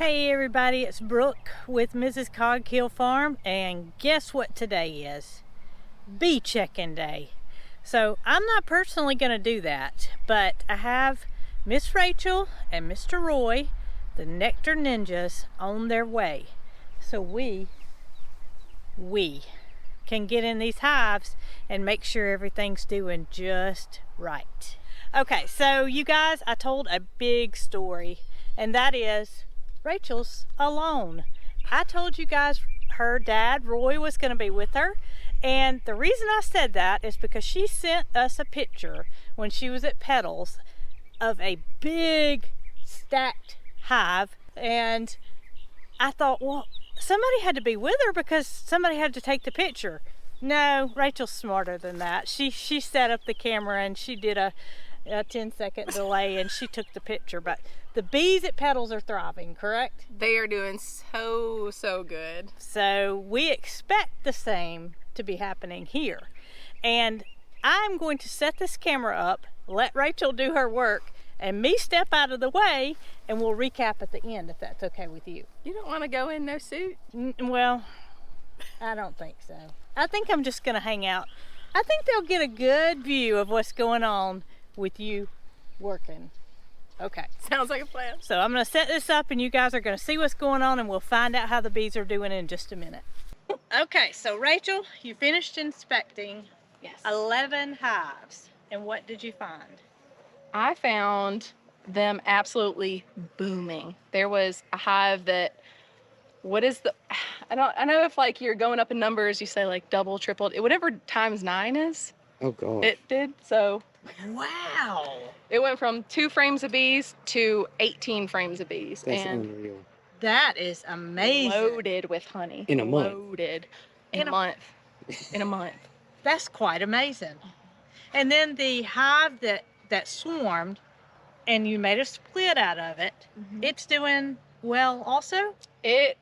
Hey everybody, it's Brooke with Mrs. Coghill Farm, and guess what today is? Bee checking day. So I'm not personally going to do that, but I have Miss Rachel and Mr. Roy, the Nectar Ninjas, on their way. So we can get in these hives and make sure everything's doing just right. Okay, so you guys, I told a big story, and that is Rachel's alone. I told you guys her dad, Roy, was going to be with her. And the reason I said that is because she sent us a picture when she was at Petals of a big stacked hive. And I thought, well, somebody had to be with her because somebody had to take the picture. No, Rachel's smarter than that. She set up the camera and she did a 10-second delay and she took the picture. But the bees at Petals are thriving, correct? They are doing so good. So we expect the same to be happening here. And I'm going to set this camera up, let Rachel do her work, and me step out of the way, and we'll recap at the end if that's okay with you. You don't want to go in no suit? Well, I don't think so. I think I'm just going to hang out. I think they'll get a good view of what's going on with you working. Okay. Sounds like a plan. So I'm going to set this up and you guys are going to see what's going on and we'll find out how the bees are doing in just a minute. Okay, so Rachel, you finished inspecting 11 hives. And what did you find? I found them absolutely booming. There was a hive that, I know if like you're going up in numbers, you say like double, tripled, whatever times 9 is. Oh God. It did, so. Wow. It went from 2 frames of bees to 18 frames of bees. That's and unreal. That is amazing. Loaded with honey. In a month. Loaded. In a month. In a month. That's quite amazing. And then the hive that swarmed and you made a split out of it, it's doing well also?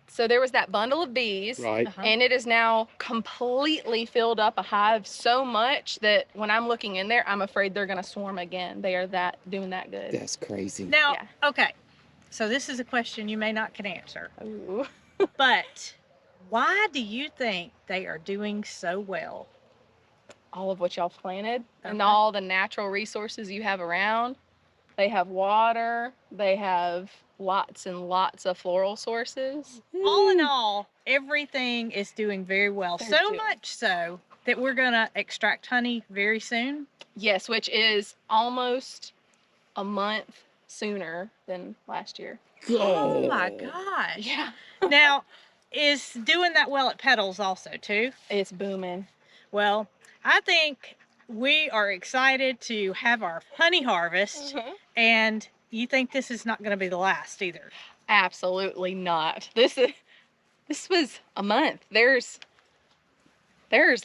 So there was that bundle of bees, Right. and it is now completely filled up a hive so much that when I'm looking in there, I'm afraid they're going to swarm again. They are doing that good. That's crazy. Now, Yeah. okay, so this is a question you may not can answer, Ooh. but why do you think they are doing so well? All of what y'all planted and all the natural resources you have around. They have water. They have lots and lots of floral sources. All in all, everything is doing very well. So much so that we're going to extract honey very soon. Yes, which is almost a month sooner than last year. Oh my gosh. Yeah. Now, is doing that well at Petals also too? It's booming. Well, I think we are excited to have our honey harvest, and you think this is not going to be the last either? Absolutely not. This was a month. There's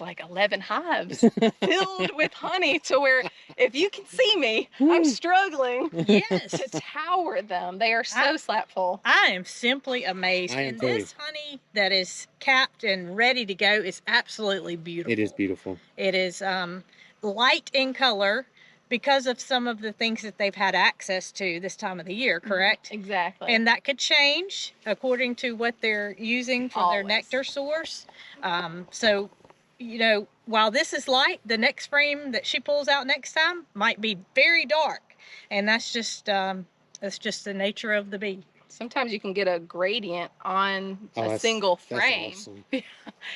like 11 hives filled with honey to where if you can see me, I'm struggling to tower them. They are so slapful. I am simply amazed. I am And too. this honey that is capped and ready to go is absolutely beautiful. It is beautiful. It is light in color because of some of the things that they've had access to this time of the year, correct? Exactly. And that could change according to what they're using for their nectar source. So, you know, while this is light, the next frame that she pulls out next time might be very dark. And that's just the nature of the bee. Sometimes you can get a gradient on a single frame. That's awesome.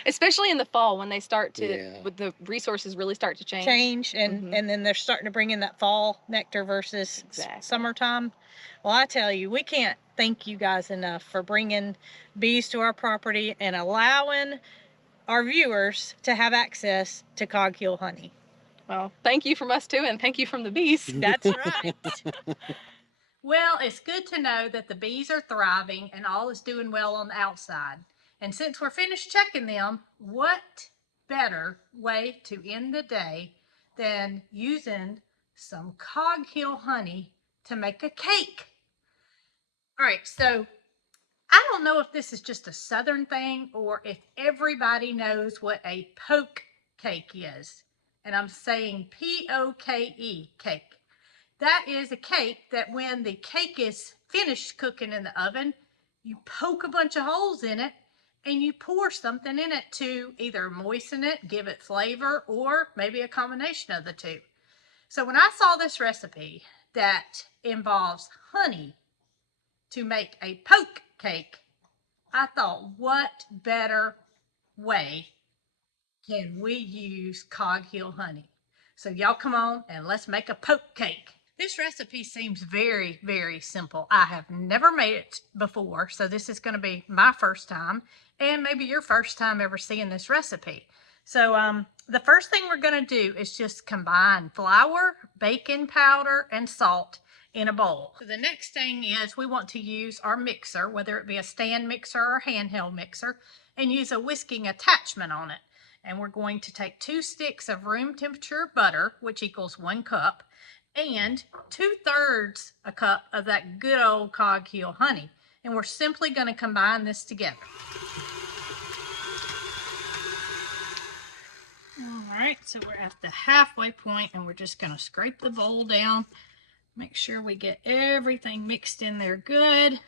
Especially in the fall when they start to, with the resources really start to change. And then they're starting to bring in that fall nectar versus summertime. Well, I tell you, we can't thank you guys enough for bringing bees to our property and allowing our viewers to have access to Coghill honey. Well, thank you from us too, and thank you from the bees. That's right. Well, it's good to know that the bees are thriving and all is doing well on the outside. And since we're finished checking them, what better way to end the day than using some Coghill honey to make a cake? All right, so I don't know if this is just a Southern thing or if everybody knows what a poke cake is. And I'm saying P-O-K-E, cake. That is a cake that when the cake is finished cooking in the oven, you poke a bunch of holes in it, and you pour something in it to either moisten it, give it flavor, or maybe a combination of the two. So when I saw this recipe that involves honey to make a poke cake, I thought, what better way can we use cog hill honey? So y'all come on and let's make a poke cake. This recipe seems very, very simple. I have never made it before, so this is going to be my first time, and maybe your first time ever seeing this recipe. So the first thing we're going to do is just combine flour, baking powder, and salt in a bowl. So the next thing is we want to use our mixer, whether it be a stand mixer or handheld mixer, and use a whisking attachment on it. And we're going to take 2 sticks of room temperature butter, which equals 1 cup, and 2/3 a cup of that good old cog hill honey. And we're simply going to combine this together. All right, so we're at the halfway point, and we're just going to scrape the bowl down, make sure we get everything mixed in there good,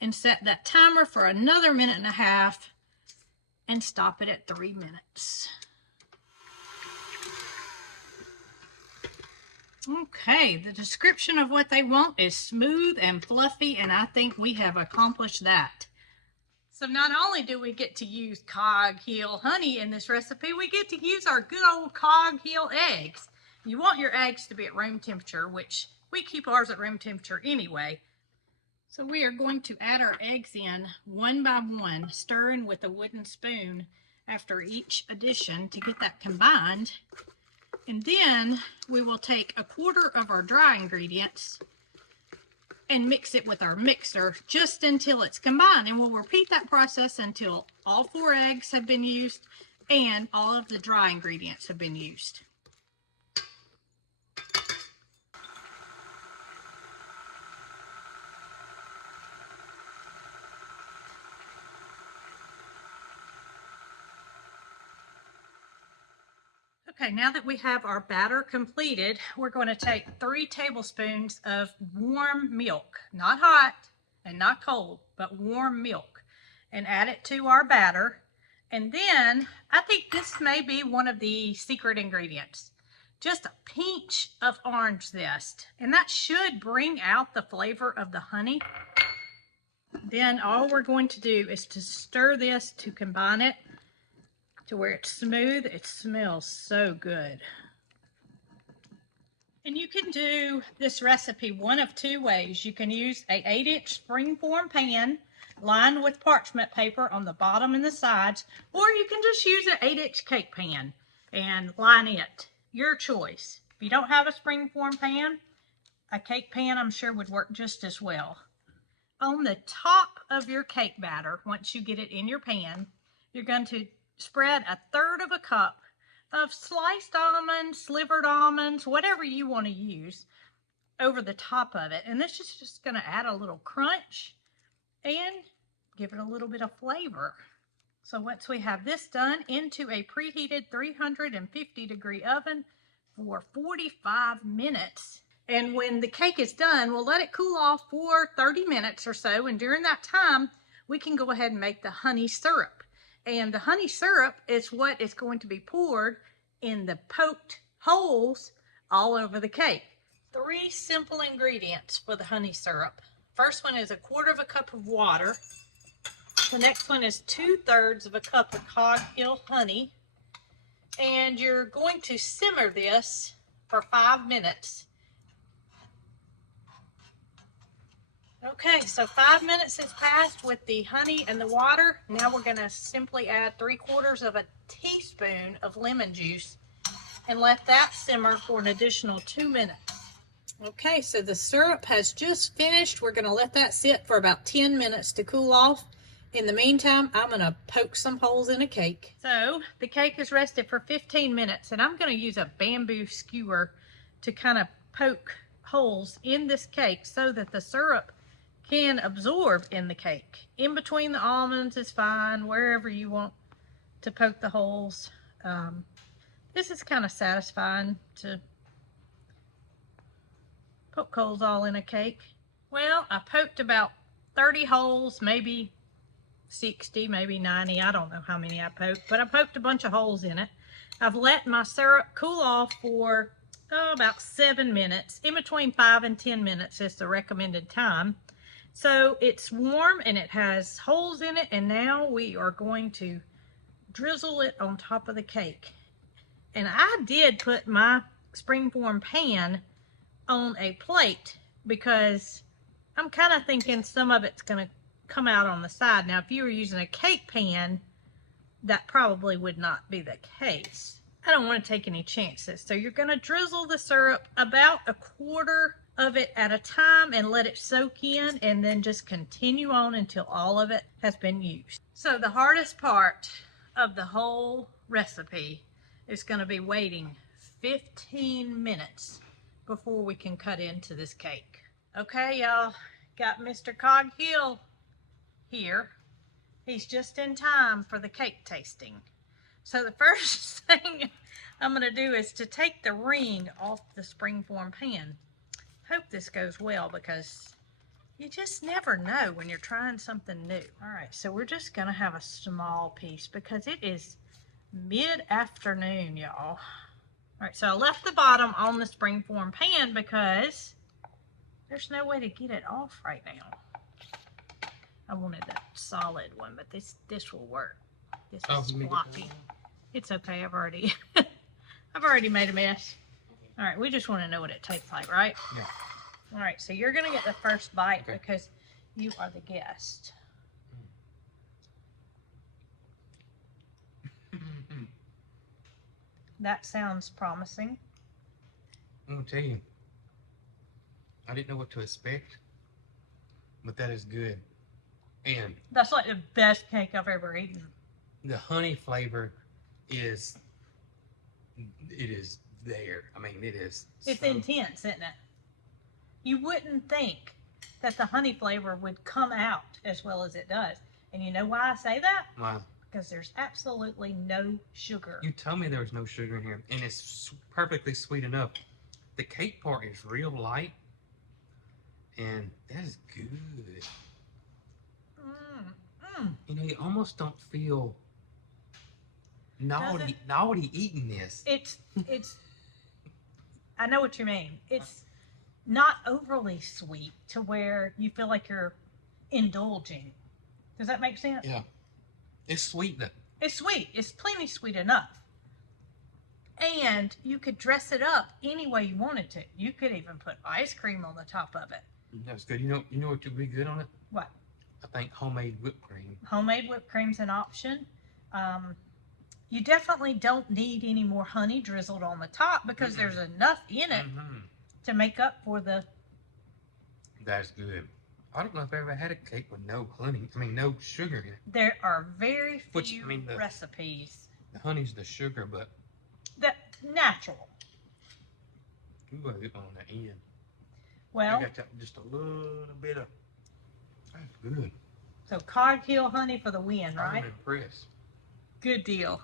and set that timer for another 1.5 minutes and stop it at 3 minutes. Okay, the description of what they want is smooth and fluffy, and I think we have accomplished that. So not only do we get to use cog hill honey in this recipe, we get to use our good old cog hill eggs. You want your eggs to be at room temperature, which we keep ours at room temperature anyway. So we are going to add our eggs in one by one, stirring with a wooden spoon after each addition to get that combined. And then we will take 1/4 of our dry ingredients and mix it with our mixer just until it's combined. And we'll repeat that process until all 4 eggs have been used and all of the dry ingredients have been used. Okay, now that we have our batter completed, we're going to take 3 tablespoons of warm milk, not hot and not cold, but warm milk, and add it to our batter. And then I think this may be one of the secret ingredients, just a pinch of orange zest, and that should bring out the flavor of the honey. Then all we're going to do is to stir this to combine it to where it's smooth. It smells so good. And you can do this recipe one of 2 ways. You can use a 8-inch springform pan lined with parchment paper on the bottom and the sides, or you can just use an 8-inch cake pan and line it. Your choice. If you don't have a springform pan, a cake pan I'm sure would work just as well. On the top of your cake batter, once you get it in your pan, you're going to spread 1/3 cup of sliced almonds, slivered almonds, whatever you want to use, over the top of it. And this is just going to add a little crunch and give it a little bit of flavor. So once we have this done, into a preheated 350-degree oven for 45 minutes. And when the cake is done, we'll let it cool off for 30 minutes or so. And during that time, we can go ahead and make the honey syrup. And the honey syrup is what is going to be poured in the poked holes all over the cake. 3 simple ingredients for the honey syrup. First one is 1/4 cup of water. The next one is 2/3 cup of cog hill honey. And you're going to simmer this for 5 minutes. Okay, so 5 minutes has passed with the honey and the water. Now we're going to simply add 3/4 teaspoon of lemon juice and let that simmer for an additional 2 minutes. Okay, so the syrup has just finished. We're going to let that sit for about 10 minutes to cool off. In the meantime, I'm going to poke some holes in a cake. So the cake is rested for 15 minutes, and I'm going to use a bamboo skewer to kind of poke holes in this cake so that the syrup can absorb in the cake. In between the almonds is fine, wherever you want to poke the holes. This is kind of satisfying to poke holes all in a cake. Well, I poked about 30 holes, maybe 60, maybe 90. I don't know how many I poked, but I poked a bunch of holes in it. I've let my syrup cool off for about 7 minutes. In between 5 and 10 minutes is the recommended time. So it's warm and it has holes in it, and now we are going to drizzle it on top of the cake. And I did put my springform pan on a plate because I'm kind of thinking some of it's going to come out on the side. Now, if you were using a cake pan, that probably would not be the case. I don't want to take any chances. So you're going to drizzle the syrup about a quarter of it at a time and let it soak in, and then just continue on until all of it has been used. So the hardest part of the whole recipe is going to be waiting 15 minutes before we can cut into this cake. Okay, y'all, got Mr. Coghill here. He's just in time for the cake tasting. So the first thing I'm going to do is to take the ring off the springform pan. Hope this goes well, because you just never know when you're trying something new. All right, so we're just going to have a small piece because it is mid-afternoon, y'all. All right, so I left the bottom on the springform pan because there's no way to get it off right now. I wanted that solid one, but this will work. This is floppy. It's okay. I've already made a mess. All right, we just want to know what it tastes like, right? Yeah. All right, so you're gonna get the first bite because you are the guest. That sounds promising. I'm gonna tell you, I didn't know what to expect, but that is good. And That's like the best cake I've ever eaten. the honey flavor is there. I mean, it is. It's so intense, isn't it? You wouldn't think that the honey flavor would come out as well as it does. And you know why I say that? Wow. Because there's absolutely no sugar. You told me there was no sugar in here, and it's perfectly sweet enough. The cake part is real light, and that is good. You know, you almost don't feel naughty eating this. It's I know what you mean. It's not overly sweet to where you feel like you're indulging. Does that make sense? Yeah. It's sweet though. It's sweet. It's plenty sweet enough. And you could dress it up any way you wanted to. You could even put ice cream on the top of it. That's good. You know what would be good on it? What? I think homemade whipped cream. Homemade whipped cream's an option. You definitely don't need any more honey drizzled on the top because there's enough in it to make up for the... That's good. I don't know if I ever had a cake with no honey. I mean, no sugar in it. There are very few the recipes. The honey's the sugar, but... That natural. You gotta get on the end. Well... I got just a little bit of... That's good. So Coghill honey for the win, right? I'm impressed. Good deal.